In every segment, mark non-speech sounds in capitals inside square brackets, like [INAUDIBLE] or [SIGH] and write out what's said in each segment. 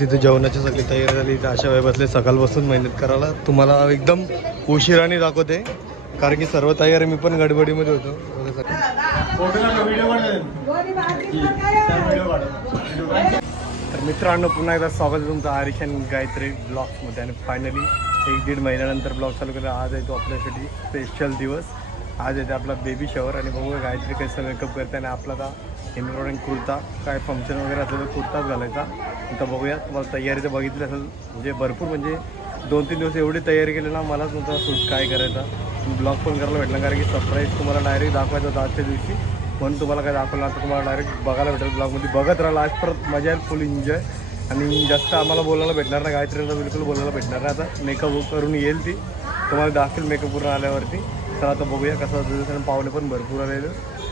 तिथे [LAUGHS] जेवणाची सगळी तयारी झाली. इथे अशा वेळ बसले सकाळपासून मेहनत करायला. तुम्हाला एकदम उशिराने दाखवते. कारण की सर्व तयारी मी पण गडबडीमध्ये होतो. तर मित्रांनो पुन्हा एकदा स्वागत आहे तुमचं आरिशन गायत्री ब्लॉग्समध्ये. आणि फायनली एक दीड महिन्यानंतर ब्लॉग चालू केला आज येतो आपल्यासाठी स्पेशल दिवस. आज येते आपला बेबी शॉवर आणि बघूया गायत्री कसं मेकअप करते आणि आपला आता इम्पॉर्टंट कुर्ता काय फंक्शन वगैरे असेल तर कुर्ताच घालायचा. आता बघूया तुम्हाला तयारी तर बघितली असेल म्हणजे भरपूर म्हणजे दोन तीन दिवस एवढी तयारी केली ना मला तुमचा सूट काय करायचा. ब्लॉग पण करायला भेटला कारण की सरप्राईज तुम्हाला डायरेक्ट दाखवायचं होतं आजच्या दिवशी. म्हणून तुम्हाला काय दाखवलं आता तुम्हाला डायरेक्ट बघायला भेटेल ब्लॉगमध्ये बघत राहिला आज परत मजा येईल फुल एन्जॉय आणि जास्त आम्हाला बोलायला भेटणार नाही गायत्रीला बिलकुल बोलायला भेटणार नाही. आता मेकअप करून येईल ती. तुम्हाला दाखवेल मेकअप करून आल्यावरती. तर आता बघूया कसं होतं आणि पाहुणे पण भरपूर आलेले.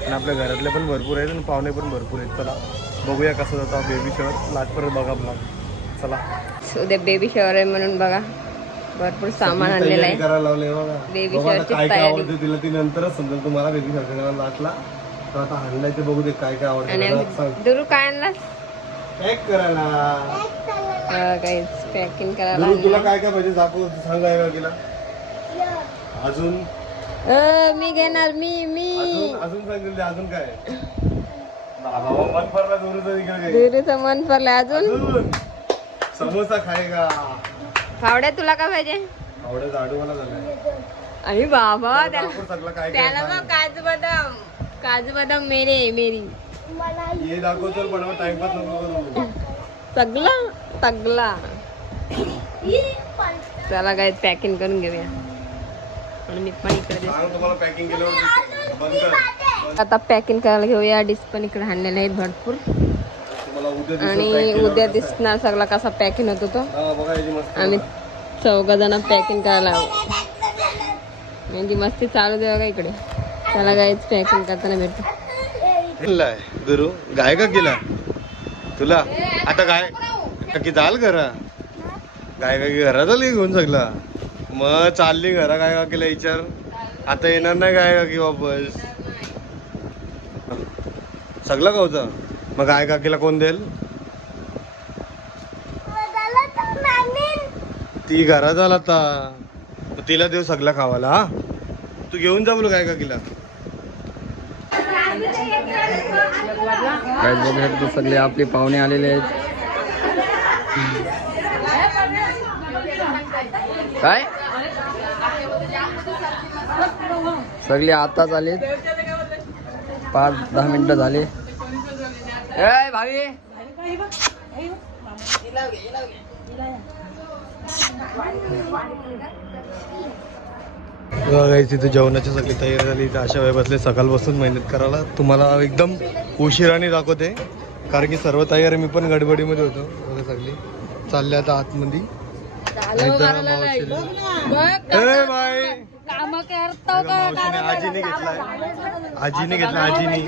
आणि आपल्या घरातले पण भरपूर आहेत आणि पाहुणे पण भरपूर आहेत. चला बघूया कसं जातं बेबी शॉवर लास्ट परत बघा ब्लॉग चला. उद्या बेबी शॉवर आहे म्हणून बघा. भरपूर सामान आणलेलं आहे. तयारी. आवडते तिला ती नंतरच समजेल तुम्हाला बेबी शॉवर लास्टला. तर आता हाणलाय ते बघू दे काय काय आवडतं. दुरू काय आणला पॅक करायला. काही पॅकिंग करायला तुला आणलंय. काय काय पाहिजे दाखव सांगाय का तिला? अजून? मी घेणार मी मी. अजून सांगितले अजून काय? मन पडला दोरीचं मन अजून? समोसा खायगा फावड्या तुला काय पाहिजे? झाडू मला अरे बाबा त्याला काजू बदाम. काजू बदाम मेरे मेरी. ये दाखव चल पण टाइमपास नको करू. सगला सगला चला काय पॅकिंग करून घेऊया. आणि मी पण इकडे पॅकिंग केल्यावर दिसेल. बंद कर. आता पॅकिंग करायला घेऊया. डिश पण इकडे आणलेले आहेत भरपूर. आणि. उद्या दिसणार सगळा कसा पॅकिंग होतो तो. बघा याची मस्त आम्ही चौघ जण पॅकिंग करायला हवं म्हणजे मस्ती चालू दे बघा इकडे. त्याला काहीच पॅकिंग करताना भेटत. गुरु गाय का गेला. तुला आता गाय की जाल घरा. गाय का की घरात आली घेऊन सगळा. मग चालली घरा काय का केला विचार. आता येणार नाही गाय का की वापस. सगळं गावचा मग गाय काकीला कोण देईल? ती घरात आला आता. तिला देऊ सगळं खावाला हा? तू घेऊन जा बोल गाय काकीला काय बघू शकतो सगळे आपले पाहुणे आलेले आहेत. काय? सगळे आताच आले पाच दहा मिनिटं झाले. ए भावी! बघा तिथे जेवणाची सगळी तयारी झाली. इथे अशा वेळ बसले सकाळपासून मेहनत करायला. तुम्हाला एकदम उशिराने दाखवते कारण की सर्व तयारी मी पण गडबडीमध्ये होतो. बघा सगळी. चालले आता आतमध्ये. आजीने घेतलाय. आजीने घेतला आजीने!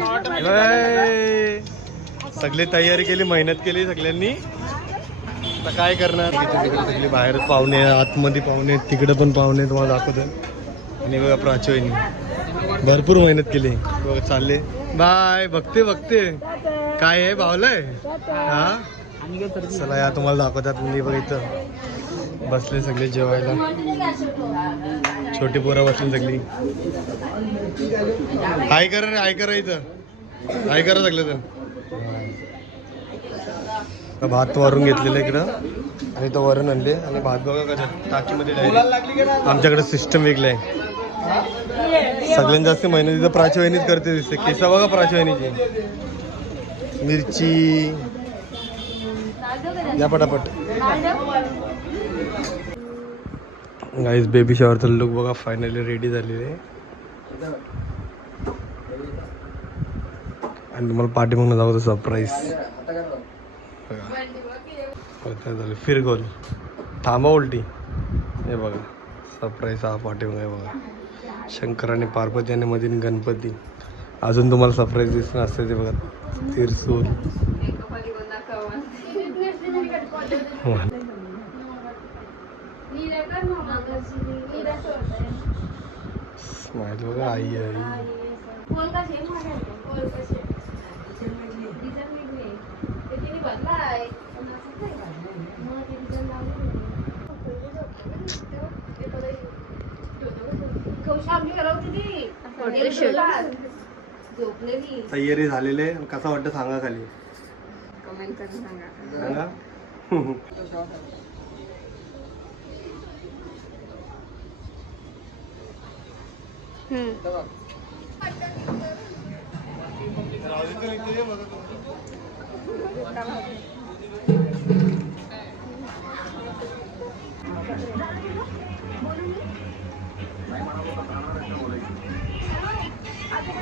सगळी तयारी केली मेहनत केली सगळ्यांनी. आता काय करणार? तिकडे सगळे बाहेर पाहुणे आतमध्ये पाहुणे तिकडे पण पाहुणे तुम्हाला दाखवतो आणि बघा प्राचीनी भरपूर मेहनत केली. बघा चालले. बाय बघते बघते. काय आहे भावलंय हा? चला या तुम्हाला दाखवतात म्हणजे बघ इथं. बसले सगळे जेवायला. छोटी पोरं बसली सगळी. हाय करा रे हाय करा इथं. हाय करा सगळे तर भात वारून घेतलेलं इकडं. आणि तो वरण आणले. आणि भात बघा कसं टाकीमध्ये. आमच्याकडे सिस्टम वेगळं आहे. सगळ्यात जास्त मेहनत तिथं प्राचवाहिनीच करते दिसते. केसा बघा प्राचवाहिनीची. मिरची. या पटापट. गाईज बेबी शॉवरचा लुक बघा फायनली रेडी झालेली आहे. आणि तुम्हाला पाठी म्हणून जाऊ सरप्राईज झालं? फिरगोल थांबा उलटी. हे बघा. सरप्राईज हा पाठीमागे मग बघा. शंकर आणि पार्वती आणि मधील गणपती. अजून तुम्हाला सरप्राईज दिसून असते ते बघा. तिरसूल. स्माईल बघा आई आई. तयारी झालेले कसं वाटतं सांगा खाली. कमेंट करून सांगा. सांगा.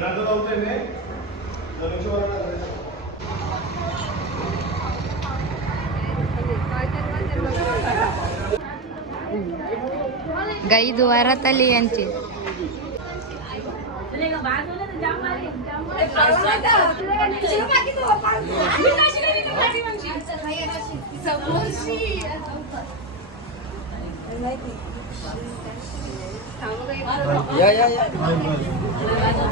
जाऊचे ने गाई दुवारात आली यांची. या या या.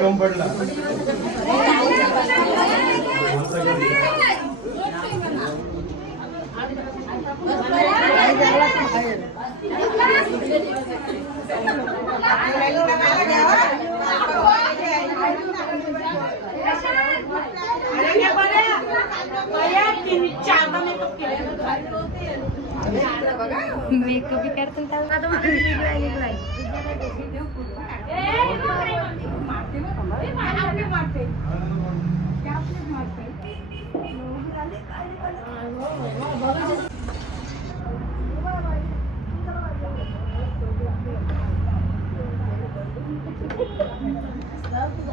कम पडला. मेकअप केले. जानू नेत्रा खावालावर आली नाही फोटो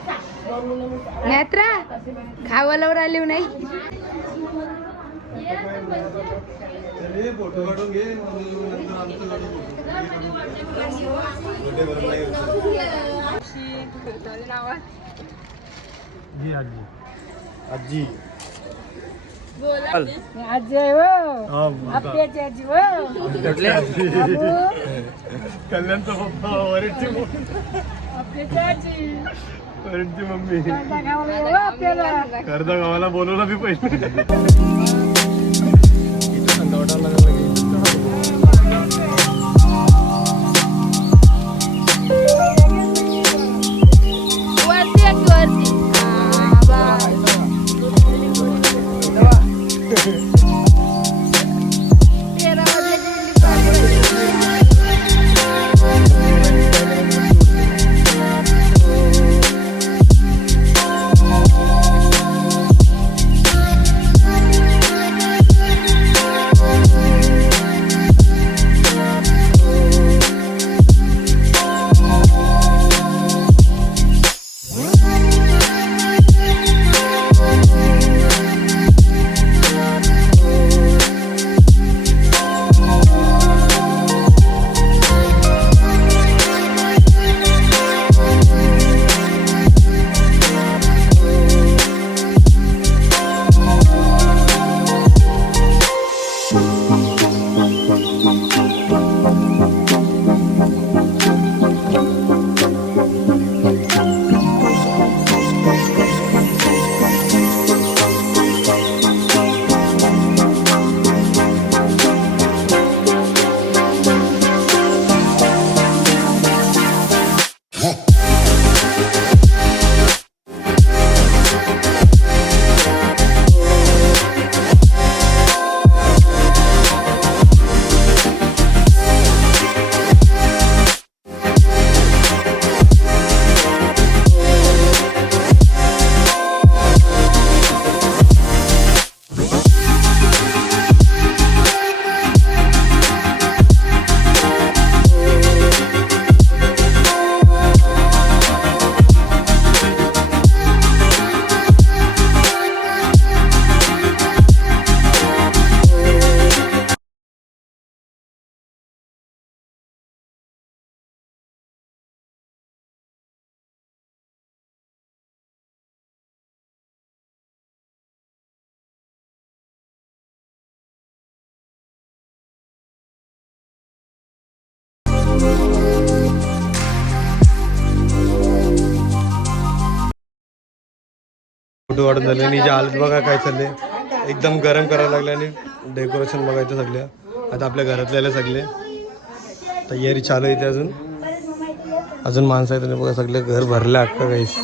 चल आजी. आहे हो. हा बोलता. आप्याची आजी हो. बाबू कल्याणचा पप्पा आजी. मम्मी कर्जा गावाला बोलवलं मी पहिले. [LAUGHS] फोटो काढून झाले आणि जे हालत बघा काय चालले एकदम गरम करायला लागले आणि डेकोरेशन बघायचं सगळ्या. आता आपल्या घरातल्याला सगळे. तयारी चालू आहे अजून. अजून माणसं आहेत बघा सगळे घर भरले अख्खा काहीच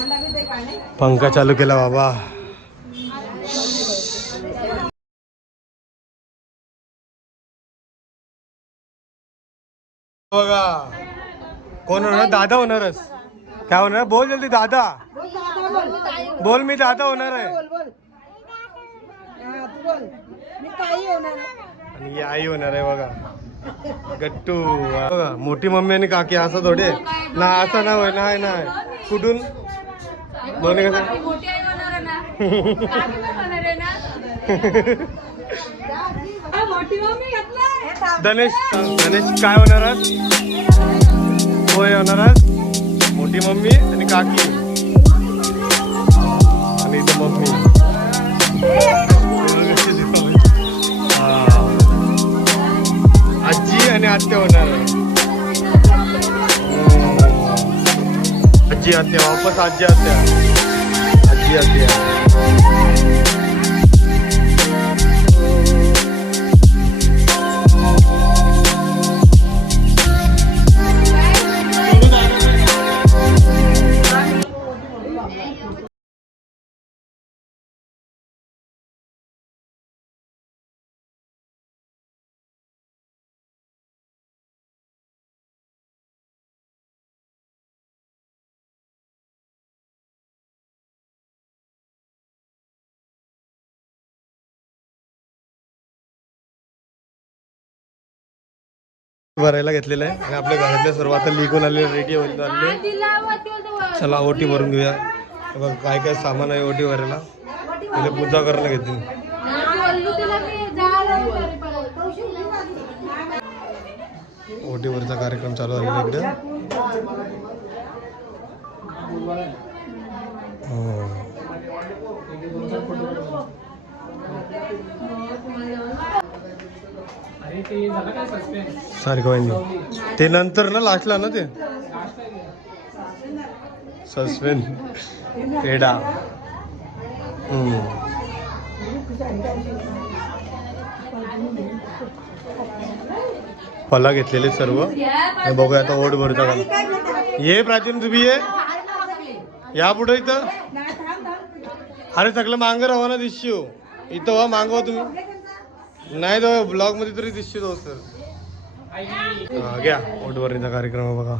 पंखा चालू केला बाबा. बघा. कोण होणार? दादा होणारच. काय होणार? बोल जल्दी दादा. बोल मी दादा होणार आहे. आणि ही आई होणार आहे बघा. गट्टू. बघा मोठी मम्मी आणि काकी असं थोडे ना असं ना होय नाही नाही. कुठून? दोन्ही कसं गणेश गणेश काय होणार आज? होय होणार आज? मोठी मम्मी आणि काकी. आणि इथं मम्मी हा. आजी आणि आत्या होणार हम्म. आजी आत्या वापस आजी आत्या आजी आत्या भरायला घेतलेलं आहे. आणि आपल्या घरातल्या सर्व आता लिहून आलेले रेडी होईल चालले चला ओटी भरून घेऊया. बघ काय काय सामान आहे ओटी भरायला. तिथे पूजा करायला घेते ओटीवरचा कार्यक्रम चालू झालेला इकडे. हो. सारखं वाहिनी. ते नंतर ना लास्टला ना ते? सस्पेन पेडा. फला घेतलेले सर्व. बघूया आता ओढ भरता का? ये प्राचीन तुम्ही ये. या पुढे इथं. अरे सगळं मांग राहा ना दिसशिव इथं वा मागवा तुम्ही. नाही तो ब्लॉगमध्ये तरी दिसशिव तो सर हा घ्या. ओढ भरणीचा कार्यक्रम बघा.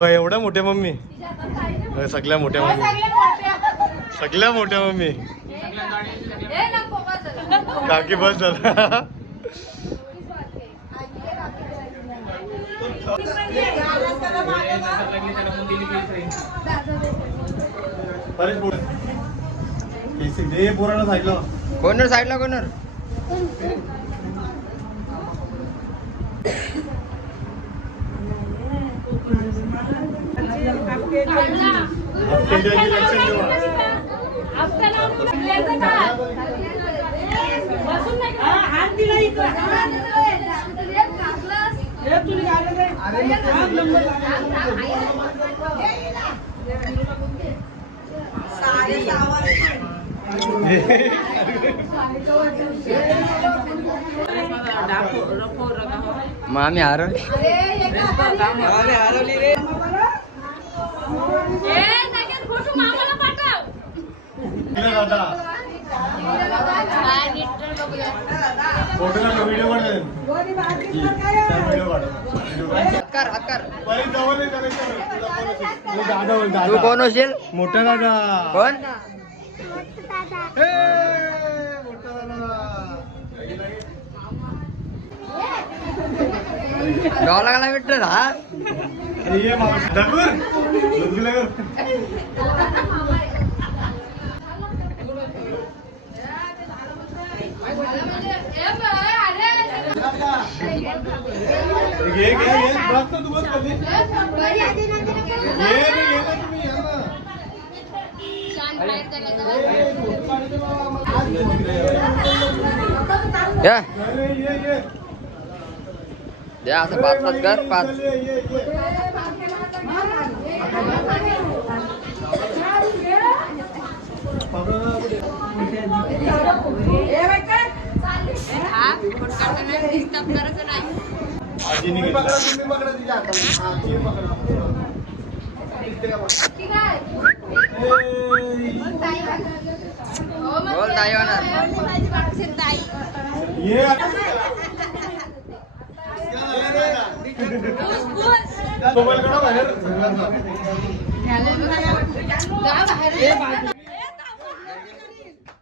एवढ्या मोठ्या मम्मी? बघा, सगळ्या मोठ्या मम्मी. सगळ्या मोठ्या. मम्मी. काकी बस झाला बरेच पुढे केसी दे पुराणं सांगितलं कोणर साईडला कोणर? त्याच्यावरती मग आम्ही हरवली हरवली रे दिलं दादा. फोटो काढ व्हिडिओ काढ कोण असेल? मोठा दादा कोण हे, हा? दगूर लुगलं कर. घे घे घे बस ना तू बस कधी? द्या असं पाच पाच कर पाच. करायचं नाही बोल ताई होणार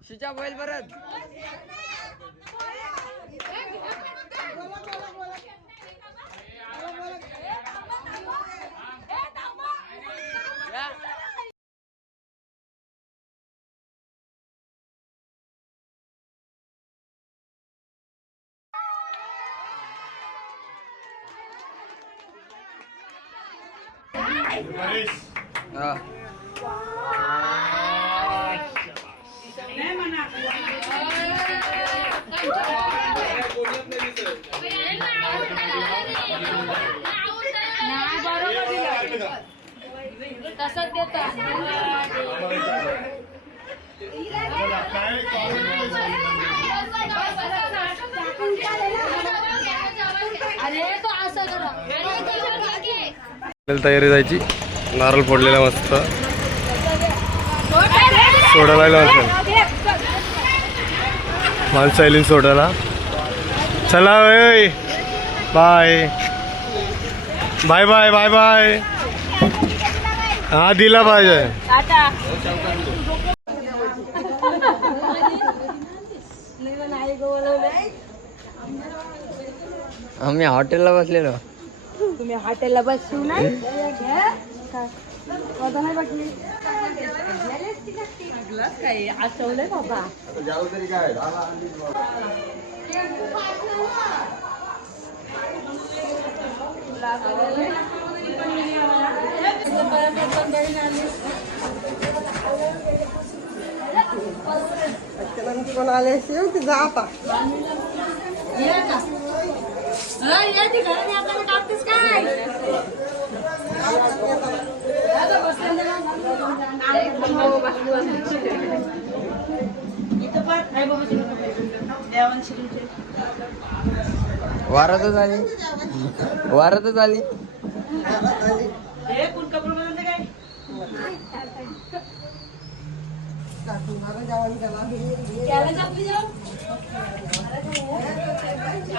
शिचा बोल. परत हा तसंच देतात अरे तो असं करा आपल्याला तयारी जायची. नारळ फोडलेला मस्त. सोडायला लागला माणसं माणसं सोडायला. चला ओय bye. Bye bye bye bye. हा दिला पाहिजे. आम्ही हॉटेलला बसलेलो. तुम्ही हॉटेलला बसू नाही काय आठवलंय बाबा. वारातच आली. वारातच आली. ए